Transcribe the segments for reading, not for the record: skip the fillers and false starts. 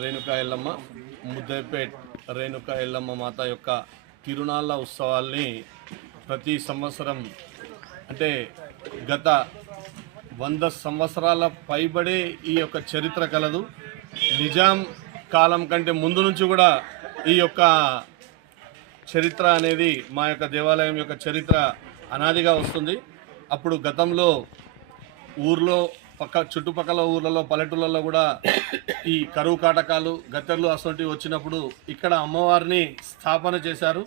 రేణుకా ఎల్లమ్మ ముద్దైపేట్ రేణుకా ఎల్లమ్మ మాత యొక్క తిరునాళ్ళ ఉత్సవాల్ని ప్రతి సంవత్సరం అంటే గత 100 సంవత్సరాల పైబడే ఈ యొక్క చరిత్ర కలదు. నిజాం కాలం కంటే ముందు నుంచి కూడా ఈ యొక్క చరిత్ర అనేది మా యొక్క దేవాలయం యొక్క చరిత్ర అనాదిగా వస్తుంది. అప్పుడు గతంలో ఊర్లో చుట్టుపక్కల ఊర్లలో పల్లెటూళ్ళలో కూడా ఈ కరువు కాటకాలు గత్తెర్లు అసొంటివి వచ్చినప్పుడు ఇక్కడ అమ్మవారిని స్థాపన చేశారు.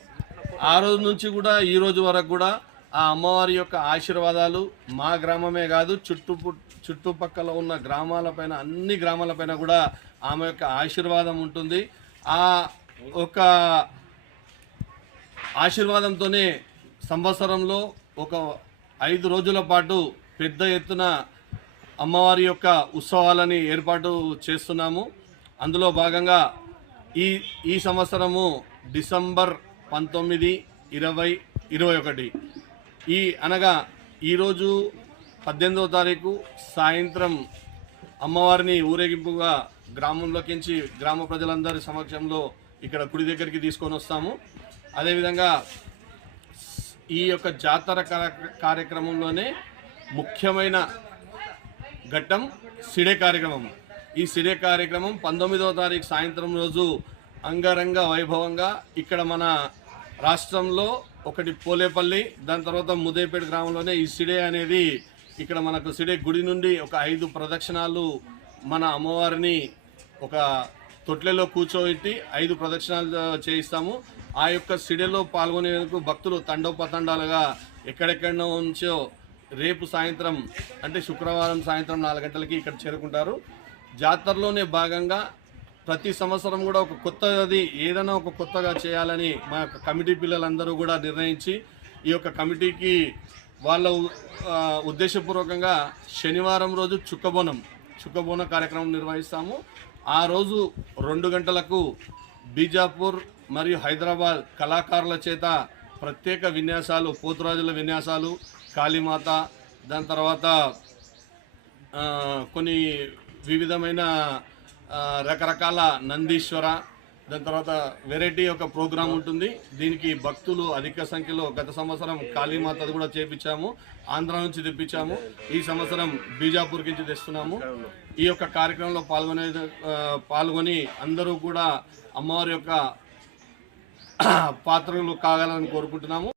ఆ రోజు నుంచి కూడా ఈ రోజు వరకు కూడా ఆ అమ్మవారి యొక్క ఆశీర్వాదాలు మా గ్రామమే కాదు చుట్టుపక్కల ఉన్న గ్రామాలపైన అన్ని గ్రామాలపైన కూడా ఆమె యొక్క ఆశీర్వాదం ఉంటుంది. ఆ ఒక ఆశీర్వాదంతోనే సంవత్సరంలో ఒక 5 రోజుల పాటు పెద్ద ఎత్తున అమ్మవారి యొక్క ఉత్సవాలని ఏర్పాటు చేస్తున్నాము. అందులో భాగంగా ఈ సంవత్సరము డిసెంబర్ 19, 20, 21 అనగా ఈరోజు 18వ తారీఖు సాయంత్రం అమ్మవారిని ఊరేగింపుగా గ్రామంలోకించి గ్రామ ప్రజలందరి సమక్షంలో ఇక్కడ గుడి దగ్గరికి తీసుకొని వస్తాము. అదేవిధంగా ఈ యొక్క జాతర కార్యక్రమంలోనే ముఖ్యమైన ఘట్టం సిడే కార్యక్రమం. ఈ సిడే కార్యక్రమం 19వ తారీఖు సాయంత్రం రోజు అంగరంగ వైభవంగా ఇక్కడ మన రాష్ట్రంలో ఒకటి పోలేపల్లి, దాని తర్వాత ముద్దైపేట గ్రామంలోనే ఈ సిడే అనేది ఇక్కడ మనకు సిడే గుడి నుండి ఒక 5 ప్రదక్షిణాలు మన అమ్మవారిని ఒక తొట్లెలో కూర్చోబెట్టి 5 ప్రదక్షిణాలు చేయిస్తాము. ఆ యొక్క సిడేలో పాల్గొనేందుకు భక్తులు తండోపతండాలుగా ఎక్కడెక్కడో నుంచో రేపు సాయంత్రం అంటే శుక్రవారం సాయంత్రం 4 గంటలకి ఇక్కడ చేరుకుంటారు. జాతరలోనే భాగంగా ప్రతి సంవత్సరం కూడా ఒక కొత్తది ఏదైనా ఒక కొత్తగా చేయాలని మా యొక్క కమిటీ పిల్లలందరూ కూడా నిర్ణయించి ఈ యొక్క కమిటీకి వాళ్ళ ఉద్దేశపూర్వకంగా శనివారం రోజు చుక్కబోనం కార్యక్రమం నిర్వహిస్తాము. ఆ రోజు 2 గంటలకు బీజాపూర్ మరియు హైదరాబాద్ కళాకారుల చేత ప్రత్యేక విన్యాసాలు, పోతురాజుల విన్యాసాలు, కాళీమాత, దాని తర్వాత కొన్ని వివిధమైన రకరకాల నందీశ్వర, దాని తర్వాత వెరైటీ ఒక ప్రోగ్రాం ఉంటుంది. దీనికి భక్తులు అధిక సంఖ్యలో గత సంవత్సరం కాళీమాతది కూడా చేపించాము, ఆంధ్ర నుంచి తెప్పించాము, ఈ సంవత్సరం బీజాపూర్ నుంచి తెస్తున్నాము. ఈ యొక్క కార్యక్రమంలో పాల్గొని అందరూ కూడా అమ్మవారి యొక్క పాత్రలు కాగలని కోరుకుంటున్నాము.